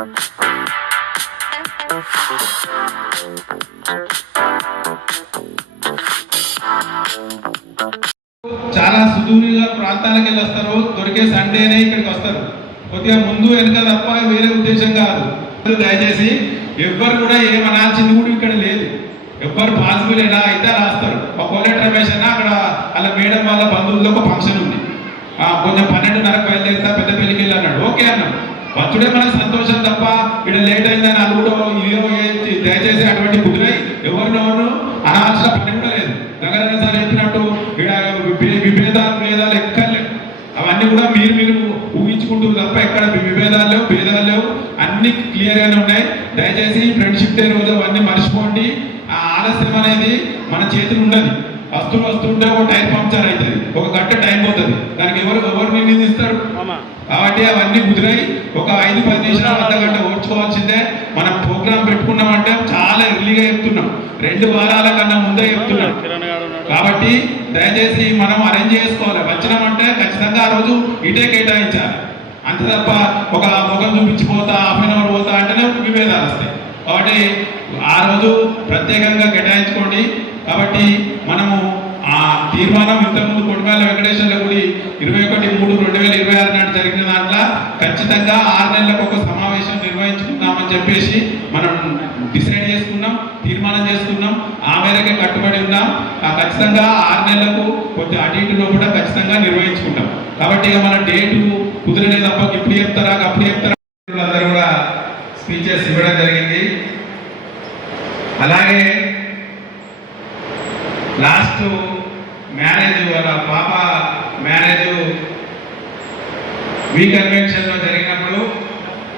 చాలా సుదూర ప్రాంతాలకు వెళ్ళి వస్తారు, దొరికే సండేనే ఇక్కడికి వస్తారు. కొద్దిగా ముందు వెనుక తప్ప వేరే ఉద్దేశం కాదు. దయచేసి ఎవ్వరు కూడా ఏమనాల్సింది కూడా ఇక్కడ లేదు. ఎవ్వరు పాసిబుల్ ఎలా అయితే అలా వస్తారు. ఒక కోలేట్ రమేష్ అన్న అక్కడ అలా మేడం వాళ్ళ బంధువుల్లో ఒక ఫంక్షన్ ఉంది, కొంచెం 12:30 బయలుదేరుతా పెద్ద పెళ్లికి వెళ్ళి అన్నాడు. ఓకే అన్నాడు, వచ్చుడే మనకు సంతోషం తప్ప ఇక్కడ లేట్ అయిందని అది కూడా దయచేసి అటువంటి కుదిరై ఎవరినెవరు అనాల్సిన పని కూడా లేదు. గంగారాయణ సార్ చెప్పినట్టు ఇక్కడ విభేదాలు ఎక్కర్లేవు. అవన్నీ కూడా మీరు ఊహించుకుంటారు తప్ప ఎక్కడ విభేదాలు లేవు, భేదాలు లేవు, అన్ని క్లియర్గానే ఉన్నాయి. దయచేసి ఫ్రెండ్షిప్ డే రోజు అవన్నీ మర్చిపోండి. ఆ ఆలస్యం అనేది మన చేతులు ఉండదు. వస్తుంటే ఒక టైర్ పంక్చర్ అవుతుంది, ఒక గంట టైం పోతుంది, దానికి ఎవరు నిందిస్తారు? కాబట్టి అవన్నీ కుదిరై ఒక 5-10 నిమిషాలు అర్ధగంట ఓర్చుకోవాల్సిందే. మనం ప్రోగ్రామ్ పెట్టుకున్నామంటే చాలా ఎర్లీగా చెప్తున్నాం, 2 వారాల కన్నా ముందే చెప్తున్నాం. కాబట్టి దయచేసి మనం అరేంజ్ చేసుకోవాలి. వచ్చినామంటే ఖచ్చితంగా ఆ రోజు ఇటే కేటాయించాలి, అంతే తప్ప ఒక ముఖం చూపించిపోతా హాఫ్ అన్ అవర్ పోతా అంటేనే విభేదాలు వస్తాయి. కాబట్టి ఆ రోజు ప్రత్యేకంగా కేటాయించుకోండి. కాబట్టి మనము ఆ తీర్మానం ఇంతకుముందు కొడిమేల వెంకటేశ్వర్ల గుడి 21/3/2026 నాడు జరిగిన దాంట్లో ఖచ్చితంగా 6 నెలలకు ఒక సమావేశం నిర్వహించుకుందామని చెప్పేసి మనం డిసైడ్ చేసుకున్నాం, తీర్మానం చేసుకున్నాం. ఆ మేరకే కట్టుబడి ఉన్నాం. ఖచ్చితంగా 6 నెలలకు కొద్ది అటు ఇటులో కూడా ఖచ్చితంగా నిర్వహించుకుంటాం. కాబట్టి ఇక మన డేటు కుదరలేదు తప్ప ఇప్పుడు చెప్తారా అప్పుడు చెప్తారా అందరూ కూడా స్పీచెస్ ఇవ్వడం జరిగింది. అలాగే లాస్ట్ మ్యారేజ్ వాళ్ళ పాప మ్యారేజ్ కన్వెన్షన్ లో జరిగినప్పుడు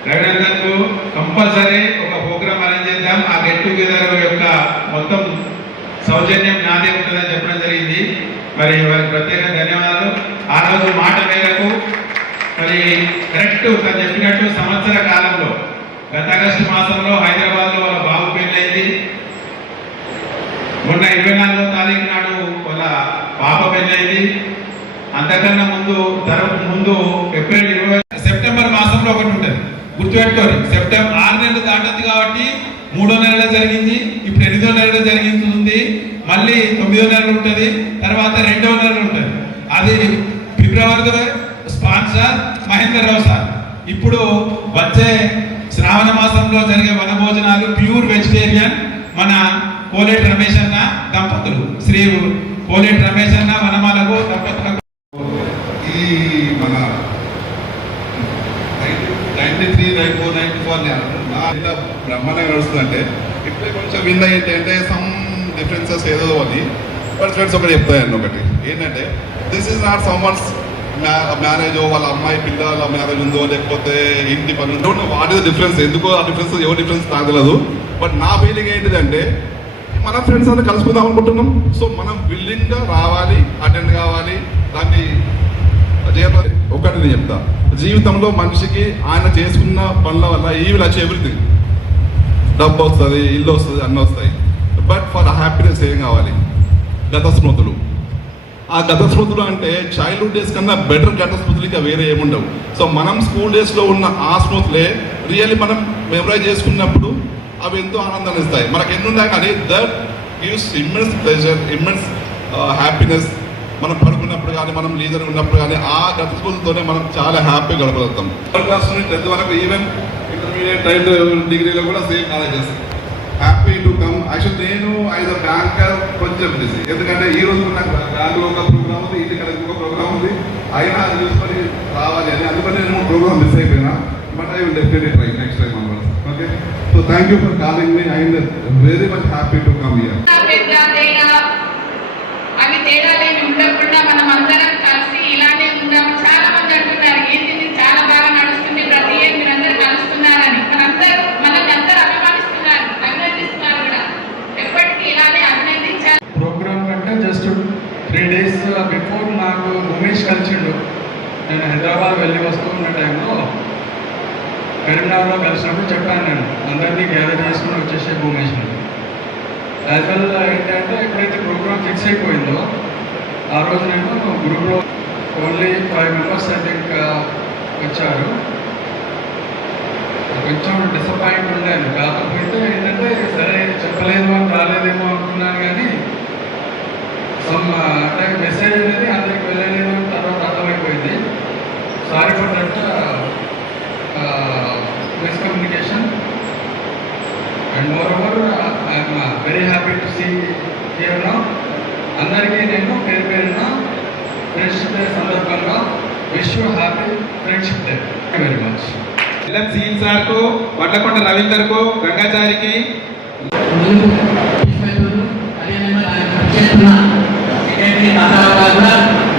రఘునందన్కు కంపల్సరీ ఒక ప్రోగ్రామ్ అరేంజ్ చేద్దాం. ఆ గెట్ టుగెదర్ యొక్క మొత్తం సౌజన్యం నాదే ఉంటుందని చెప్పడం జరిగింది. మరి వారికి ప్రత్యేక ధన్యవాదాలు. ఆ రోజు మాట మేరకు మరి కరెక్ట్ తను చెప్పినట్టు సంవత్సర కాలంలో గత ఆగస్టు మాసంలో హైదరాబాద్ లో వాళ్ళ బాబు పెళ్ళైంది. మొన్న 24వ తారీఖు నాడు వాళ్ళ పాప పెళ్ళైంది. అంతకన్నా ముందు ఏప్రిల్ 20 సెప్టెంబర్ మాసంలో ఒకటి ఉంటుంది, గుర్తుపెట్టుకోరు. సెప్టెంబర్ 6 నెలలు దాటద్దు కాబట్టి 3వ నెలలో జరిగింది, ఇప్పుడు 8వ నెలలో జరిగింది, మళ్ళీ 9వ నెల ఉంటుంది, తర్వాత 2వ నెల ఉంటుంది. అది ఫిబ్రవరిలో స్పాన్సర్ మహేందర్ రావు సార్. ఇప్పుడు వచ్చే శ్రావణ మాసంలో జరిగే వనభోజనాలు ప్యూర్ వెజిటేరియన్. మన కోలేటి రమేష్ అన్న దంపతులు, శ్రీ కోలేటి రమేష్ అన్న వనమాలకు దంపతులకు ఈ మన 93, 94, 94 ఇలా బ్రహ్మాండంగా నడుస్తుందంటే ఇప్పుడే కొంచెం విన్ ఏంటంటే సమ్ డిఫరెన్సెస్ ఏదో అని బట్ ఫ్రెండ్స్ ఒకటి చెప్తాయండి. ఒకటి ఏంటంటే this is not some once marriage, వాళ్ళ అమ్మాయి పిల్లల మ్యారేజ్ ఉందో లేకపోతే ఇంటి పని ఉందో, వాట్ ఇస్ డిఫరెన్స్, ఎందుకో ఆ డిఫరెన్స్ ఎవరి డిఫరెన్స్ నాకు తెలియదు. బట్ నా ఫీలింగ్ ఏంటిదంటే మన ఫ్రెండ్స్ అంతా కలుసుకుందాం అనుకుంటున్నాం. సో మనం విల్లింగ్గా రావాలి, అటెండ్ కావాలి, దాన్ని చేయాలి. ఒకటి నేను చెప్తా, జీవితంలో మనిషికి ఆయన చేసుకున్న పనుల వల్ల ఈ విల్ అచీవ్ ఎవ్రీథింగ్. డబ్బు వస్తుంది, ఇల్లు వస్తుంది, అన్నీ వస్తాయి. బట్ ఫర్ హ్యాపీనెస్ ఏం కావాలి? గత స్మృతులు. ఆ గత స్మృతులు అంటే చైల్డ్హుడ్ డేస్ కన్నా బెటర్ గత స్మృతులు ఇంకా వేరే ఏముండవు. సో మనం స్కూల్ డేస్లో ఉన్న ఆ స్మృతులే రియల్లీ మనం మెమరైజ్ చేసుకున్నప్పుడు అవి ఎంతో ఆనందాన్ని ఇస్తాయి. మనకు ఎన్ని ఉన్నాయి కానీ that gives immense pleasure, immense happiness. మనం పడుకున్నప్పుడు కానీ, మనం లీడర్ ఉన్నప్పుడు కానీ ఆ గత స్మృతులతోనే మనం చాలా హ్యాపీగా గడపగలుగుతాం. 12th క్లాస్ నుండి 10th వరకు, ఈవెన్ ఇంటర్మీడియట్ టైప్ డిగ్రీలో కూడా same colleges. Happy to come. Actual నేను ఐదో బ్యాంకర్ కొంచెం బిజీ, ఎందుకంటే ఈ రోజు నాకు బ్యాంకులో ఒక ప్రోగ్రామ్ ఉంది, ఇంటికి ఒక ప్రోగ్రామ్ ఉంది, అయినా అది చూసుకొని రావాలి అని. అందుకని నేను ప్రోగ్రామ్ మిస్ అయిపోయినా. But I will definitely try next time onwards. Okay, so thank you for calling me. I am very much happy to come here. అవి తేడాలేమి ఉండకుండా మనం అందరం కలిసి ఇలానే ఉందాం. చాలా మంది అంటున్నారు ఏంటి చాలా బాగా నడుస్తుంది, ప్రతి ఏం మీరందరూ కలుస్తున్నారని. మనందరూ అభిమానిస్తున్నారు, అభినందిస్తున్నారు కూడా. ఎప్పటికీ ఇలానే అభినందించాలి. ప్రోగ్రామ్ కంటే జస్ట్ 3 days బిఫోర్ నాకు ఉమేష్ కలిసిండు. నేను హైదరాబాద్ వెళ్ళి వస్తూ ఉన్న టైంలో కరీంనగర్లో కలిసినప్పుడు చెప్పాను, నేను అందరినీ గ్యాదర్ చేసుకుని వచ్చేసే ఉమేష్ని. యాజ్ వెల్ ఏంటంటే ఎప్పుడైతే ప్రోగ్రామ్ ఫిక్స్ అయిపోయిందో ఆ రోజు నేను గ్రూప్లో ఓన్లీ 5 members ఐ థింక్ వచ్చారు. కొంచెం డిసప్పాయింట్ ఉండాను. కాకపోతే ఏంటంటే సరే చెప్పలేదు అని రాలేదేమో అనుకున్నాను, కానీ అంటే మెసేజ్ అనేది అందరికి వెళ్ళలేదు అని తర్వాత అర్థమైపోయింది. Sorry for that miscommunication. And moreover I'm very happy to see here now. అందరికీ నేను పేరు పేరున ఫ్రెండ్షిప్ డే సందర్భంగా wish you happy friendship day. Thank you very much. L M సీన్ సార్కు, వడ్లకొండ రవీందర్కు, గంగాచారికి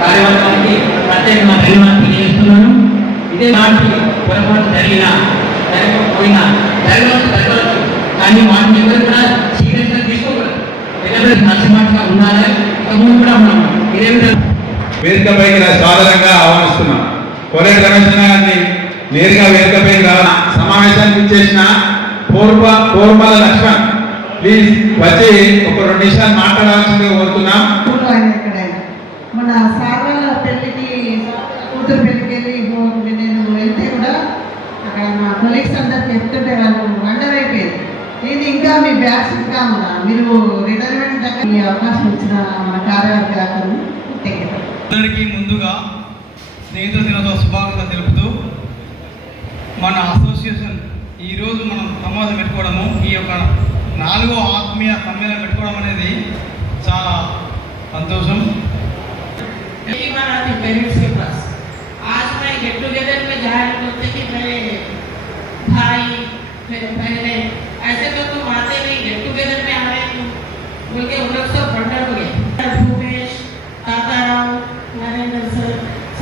కార్యవర్గానికి ప్రత్యేకంగా ధన్యవాదాలు తెలియజేస్తున్నాను. ఇదే నాటి పొరపాటు జరిగినా జరగకపోయినా జరగవచ్చు, కానీ వాటిని ఎవరు కూడా సీరియస్గా తీసుకోకూడదు. పిల్లలు నచ్చమాటగా ఉండాలి. ఇంతకుముందు కూడా మనం ఇదే విధంగా వేదికపైకి సాధారణంగా ఆహ్వానిస్తున్నాం. కోరేటి రమేష్ గారిని నేరుగా వేదికపైకి సమావేశానికి ఇచ్చేసిన కోర్మల లక్ష్మణ్ ప్లీజ్ వచ్చి ఒక 2 నిమిషాలు మాట్లాడాల్సిందిగా కోరుతున్నాం. మన సాగర పెళ్లికి కూతురు పెళ్లికి వెళ్ళి నేను వెళ్తే కూడా అక్కడ మా కొలీగ్స్ అందరు చెప్తుంటే వాళ్ళు వండర్ అయిపోయింది. ఇది ఇంకా మీ బ్యాగ్స్ ఇంకా ఉందా, మీరు రిటైర్మెంట్ దగ్గర ఈ అవకాశం ఇచ్చిన మన కార్యవర్గాలను అందరికీ ముందుగా స్నేహితుల దినోత్సవ శుభాకాంక్షలు తెలుపుతూ, మన అసోసియేషన్ ఈరోజు మనం సమావేశం పెట్టుకోవడము, ఈ యొక్క 4వ ఆత్మీయ సమ్మేళనం పెట్టుకోవడం అనేది చాలా సంతోషం. पेरेंट्स के पास आज मैं गेट टुगेदर में जाहिर करते कि मेरे भाई मेरे बहने ऐसे तो आते नहीं, गेट टुगेदर में आ रहे हैं बोल के उन लोग सब बंडर हो गए. भूपेश, ताताराव, नरेंद्र सर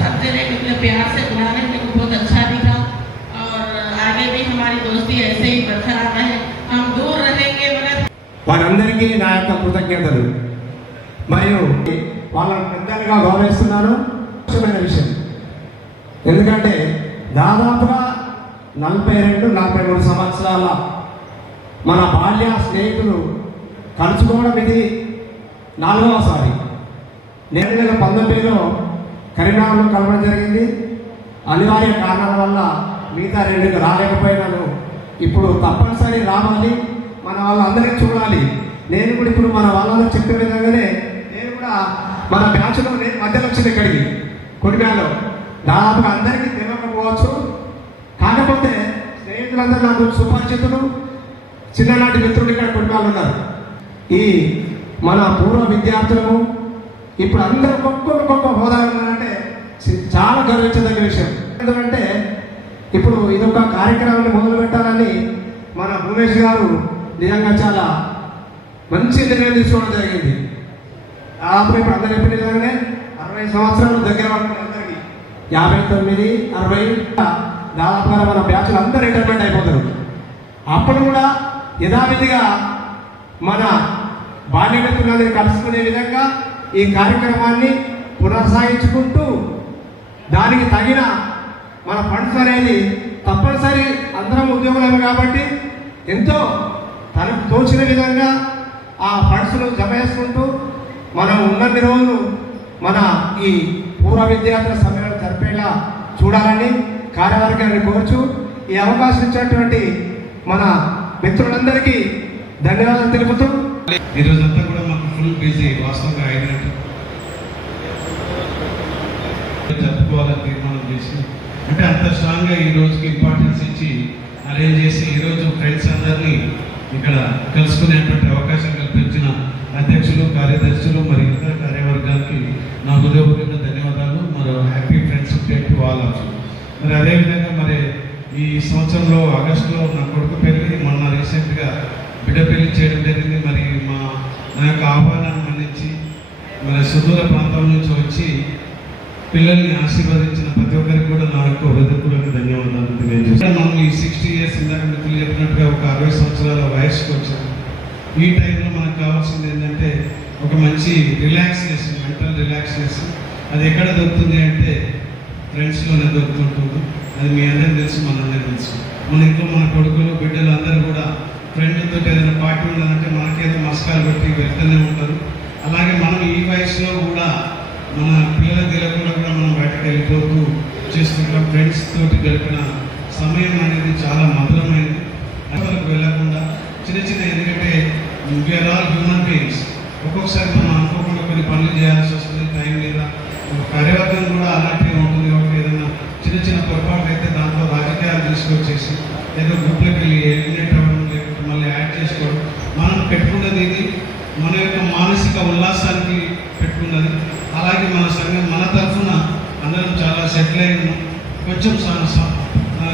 सबसे ने कितने प्यार से बुलाने, मेरे को बहुत अच्छा दिखा. और आगे भी हमारी दोस्ती ऐसे ही बरकरार रहे, हम दूर रहेंगे. వారందరికీ నా యొక్క కృతజ్ఞతలు. మరియు వాళ్ళని పెద్దలుగా గౌరవిస్తున్నాను. ముఖ్యమైన విషయం ఎందుకంటే దాదాపుగా 42-43 సంవత్సరాల మన బాల్య స్నేహితులు కలుసుకోవడం ఇది 4వసారి. నేను 2019లో కరీంనగర్లో కలవడం జరిగింది. అనివార్య కారణాల వల్ల మిగతా 2కి రాలేకపోయినాను. ఇప్పుడు తప్పనిసరి రావాలి, మన వాళ్ళందరికీ చూడాలి. నేను కూడా ఇప్పుడు మన వాళ్ళందరూ చెప్పిన విధంగానే నేను కూడా మన బ్యాచ్లో నేను మధ్యలో వచ్చింది ఇక్కడికి కొడిమ్యాలో. దాదాపుగా అందరికీ తెలియకపోవచ్చు, కాకపోతే స్నేహితులందరూ నాకు సుపరిచితులు, చిన్ననాటి మిత్రులు ఇక్కడ కొడిమ్యాలు ఉన్నారు. ఈ మన పూర్వ విద్యార్థులము ఇప్పుడు అందరూ ఒక్కొక్క హోదా ఉన్నారంటే చాలా గర్వించదగ్గ విషయం. ఎందుకంటే ఇప్పుడు ఇదొక కార్యక్రమాన్ని మొదలు పెట్టాలని మన భూమేష్ గారు నిజంగా చాలా మంచి నిర్ణయం తీసుకోవడం జరిగింది. దాదాపు ఇప్పుడు అందరూ చెప్పిన విధంగానే 60 సంవత్సరాలు దగ్గర పడుతుంది అందరికీ. 59, 60 దాదాపుగా మన బ్యాచ్లు అందరూ రిటైర్మెంట్ అయిపోతారు. అప్పుడు కూడా యథావిధిగా మన బాల్యమిత్రులని కలుసుకునే విధంగా ఈ కార్యక్రమాన్ని పునఃసాగించుకుంటూ దానికి తగిన మన ఫండ్స్ అనేది తప్పనిసరి అందరం ఉద్యోగులమే కాబట్టి ఎంతో తనకు తోచిన విధంగా ఆ ఫండ్స్ను జమ చేసుకుంటూ మనం ఉన్నన్ని రోజులు మన ఈ పూర్వ విద్యార్థుల సమ్మేళనం జరిపేలా చూడాలని కార్యవర్గాన్ని కోరుచు ఈ అవకాశం ఇచ్చినటువంటి మన మిత్రులందరికీ ధన్యవాదాలు తెలుపుతూ ఈరోజంతా కూడా మాకు ఫుల్ బిజీ. వాస్తవంగా అయినట్టు జరుపుకోవాలని తీర్మానం చేసి, అంటే అంత స్ట్రాంగ్గా ఈ రోజుకి ఇంపార్టెన్స్ ఇచ్చి అరేంజ్ చేసి ఈరోజు ఫ్రెండ్స్ అందరినీ ఇక్కడ కలుసుకునేటువంటి అవకాశం కల్పించిన అధ్యక్షులు, కార్యదర్శులు, మరి ఇతర కార్యవర్గానికి నా హృదయపూర్వక ధన్యవాదాలు. మరి happy friendship day to all of you. మరి అదేవిధంగా మరి ఈ సంవత్సరంలో ఆగస్టులో నా కొడుకు పెళ్లి, మొన్న రీసెంట్గా బిడ్డ పెళ్లి చేయడం జరిగింది. మరి నా యొక్క ఆహ్వానాన్ని మన్నించి మరి సుదూర ప్రాంతం నుంచి వచ్చి పిల్లల్ని ఆశీర్వదించిన ప్రతి ఒక్కరికి కూడా నా యొక్క హృదయపూర్వక ధన్యవాదాలు తెలియజేస్తాను. మనం ఈ 60 ఇయర్స్ ఇందాక మిత్రులు చెప్పినట్టుగా ఒక 60 సంవత్సరాల వయసుకు వచ్చాము. ఈ టైంలో మనకు కావాల్సింది ఏంటంటే ఒక మంచి రిలాక్సేషన్, మెంటల్ రిలాక్సేషన్. అది ఎక్కడ దొరుకుతుంది అంటే ఫ్రెండ్స్లోనే దొరుకుతుంటుంది. అది మీ అందరికీ తెలుసు, మనందరికీ తెలుసు. మన ఇంట్లో మన కొడుకులు, బిడ్డలు అందరూ కూడా ఫ్రెండ్తో ఏదైనా పార్టీ ఉండాలంటే మనకేదో మస్కాలు పెట్టి వెళ్తూనే ఉంటారు. అలాగే మనం ఈ వయసులో కూడా మన పిల్లల తెలియకుండా కూడా మనం బయటకు వెళ్ళిపోతూ చేసుకుంటాం. ఫ్రెండ్స్ తోటి గడిపిన సమయం అనేది చాలా మధురమైనది. అక్కడికి వెళ్ళకుండా చిన్న చిన్న, ఎందుకంటే వీఆర్ ఆల్ హ్యూమన్ బీయింగ్స్, ఒక్కొక్కసారి మనం అనుకోకుండా కొన్ని పనులు చేయాల్సి వస్తుంది, టైం లేదా కార్యవర్గం కూడా అలాంటివి ఉంటుంది. కాబట్టి ఏదైనా చిన్న చిన్న పొరపాట్లు అయితే దాంట్లో రాజకీయాలు తీసుకొచ్చేసి ఏదో గ్రూప్లోకి వెళ్ళి ఎలిమినేట్ అవ్వడం, లేకపోతే మళ్ళీ యాడ్ చేసుకోవడం. మనం పెట్టుకున్నది ఇది మన యొక్క మానసిక ఉల్లాసానికి పెట్టుకున్నది. అలాగే మన సంఘం మన తరఫున అందరం చాలా సెటిల్ అయ్యి కొంచెం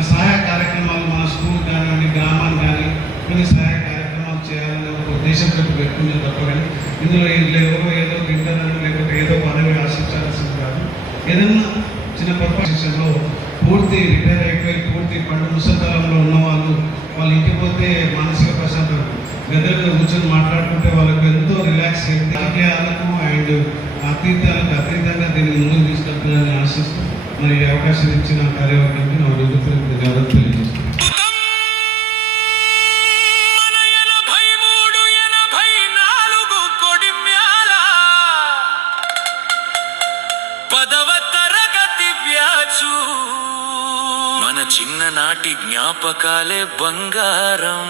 సహాయ కార్యక్రమాలు మన స్కూల్ కానివ్వండి, గ్రామాన్ని కానీ కొన్ని సహాయ కార్యక్రమాలు చేయాలనే ఒక ఉద్దేశంతో పెట్టుకునేది తప్ప కానీ ఇందులో ఏదో తింటారని లేకపోతే ఏదో పదవి ఆశించాల్సింది కాదు. ఏదన్నా చిన్న పొరపాటులో పూర్తి రిటైర్ అయిపోయి పూర్తి ముసలితరంలో ఉన్న వాళ్ళు ఇంటికి పోతే మానసిక ప్రశాంతత, గదుల్లో కూర్చొని మాట్లాడుకుంటే వాళ్ళకు ఎంతో రిలాక్స్ అయింది. రాజకీయాలకు అండ్ అతీతంగా దీన్ని ముందుకు తీసుకెళ్తుందని ఆశిస్తూ మరి ఈ అవకాశం ఇచ్చిన కార్యవర్గానికి నా ధన్యవాదాలు తెలియజేస్తాను. మన చిన్ననాటి జ్ఞాపకాలే బంగారం.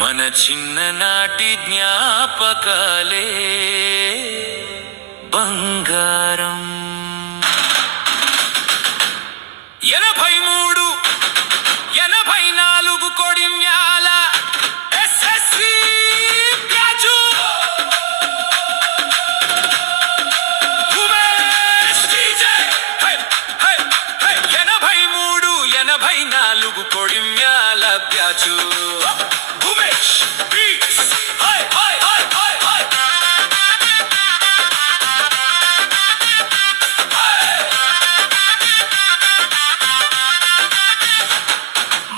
మన చిన్ననాటి జ్ఞాపకాలే బంగారం. 83 84 Kodimyal SSC batch. Umesh DJ హై హై హై 83 84 కొడిమ్యాల బ్యాచు. ఉమేష్ బీట్స్ హై హై హై హై హై.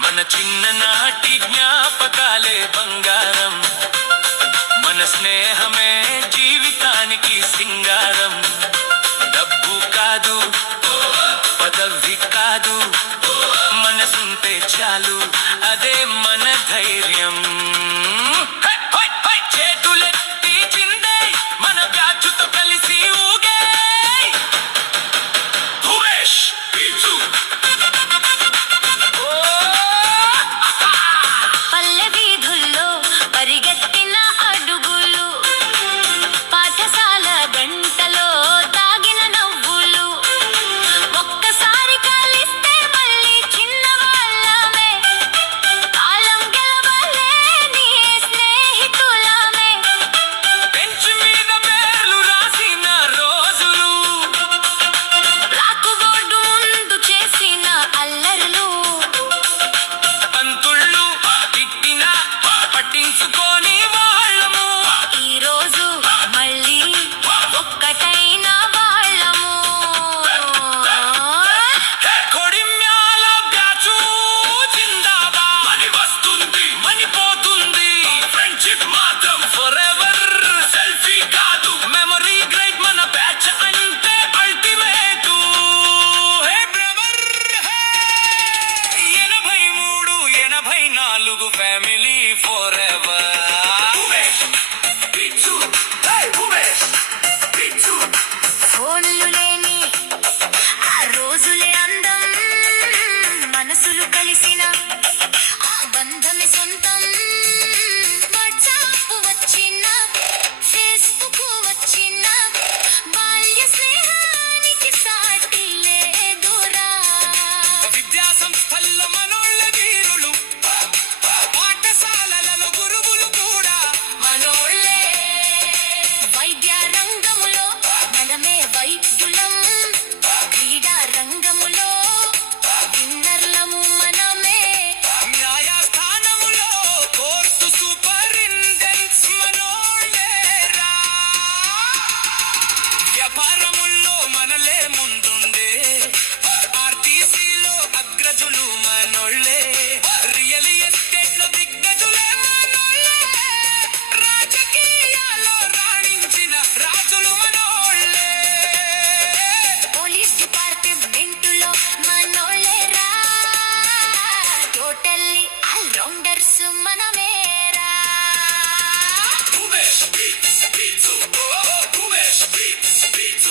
మన చిన్ననాటి జ్ఞాపకాలే బంగారం. మన స్నేహమే జీవితానికి సింగారం. డబ్బు కాదు, పదవి కాదు, మనసుంటే చాలు, అదే మన ధైర్యం. చేతులెత్తి చిందే మన బ్యాచుతో కలిసి ఊగే. ఉమేష్ బీచు. పల్లె వీధుల్లో పరిగెత్తిన అడుగులు, పాఠశాల గంటలో దాగిన నవ్వులు, ఒక్కసారి కలిస్తే మళ్ళీ చిన్నవాళ్ళమే, కాలం గెలవలేని స్నేహితులమే. బెంచ్ మీద పేర్లు రాసిన రోజులు, రాకుగోడు ముందు చేసిన అల్లరులు, పంతుళ్ళు తిట్టిన పట్టించుకోని వాళ్ళము. ఈ రోజు మళ్ళీ ఒక్కటైన వాళ్ళము. కొడిమ్యాల బ్యాచు జిందాబాద్. మని వస్తుంది, మని పోతుంది, ఫ్రెండ్షిప్ మాత్రం ఫరెవర్. సెల్ఫీ కాదు, మెమరీ గ్రేట్. మన బ్యాచ్ అంటే అల్టిమేట్. హే బ్రదర్ హే. 83 84 ఫ్యామిలీ ఫరెవర్. ఉమేష్ బీచు. హే ఉమేష్ బీచు. ఫోన్లు లేని ఆ రోజులే అందం, మనసులు కలిసిన ఆ బంధమే సొంతం. వాట్సాప్ వచ్చిన, ఫేస్బుక్ వచ్చిన, బాల్య స్నేహానికి సాటి లేదురా. విద్యా సంస్థల్లో మనోళ్ళ వీరులు, పాఠశాలలలో గురువులు కూడా మనోళ్ళే. వైద్య రంగములో మనమే వైద్యులం, క్రీడా రంగములో విన్నర్లము మనమే. న్యాయస్థానములో కోర్టు సూపరింటెండెంట్స్ మనోళ్ళేరా. వ్యాపారముల్లో మనలే ముందుండే, ఆర్టీసీలో అగ్రజులు మనోళ్ళే. రియల్ ఎస్టేట్ లో దిగ్గజులే మనోళ్ళే. రాజకీయాల్లో రాణించిన రాజులు మనోళ్ళే. పోలీస్ డిపార్ట్మెంటులో మనోళ్ళేరా. టోటల్లీ ఆల్ రౌండర్స్ మనమేరా. Umesh beats beats. Umesh beats beats.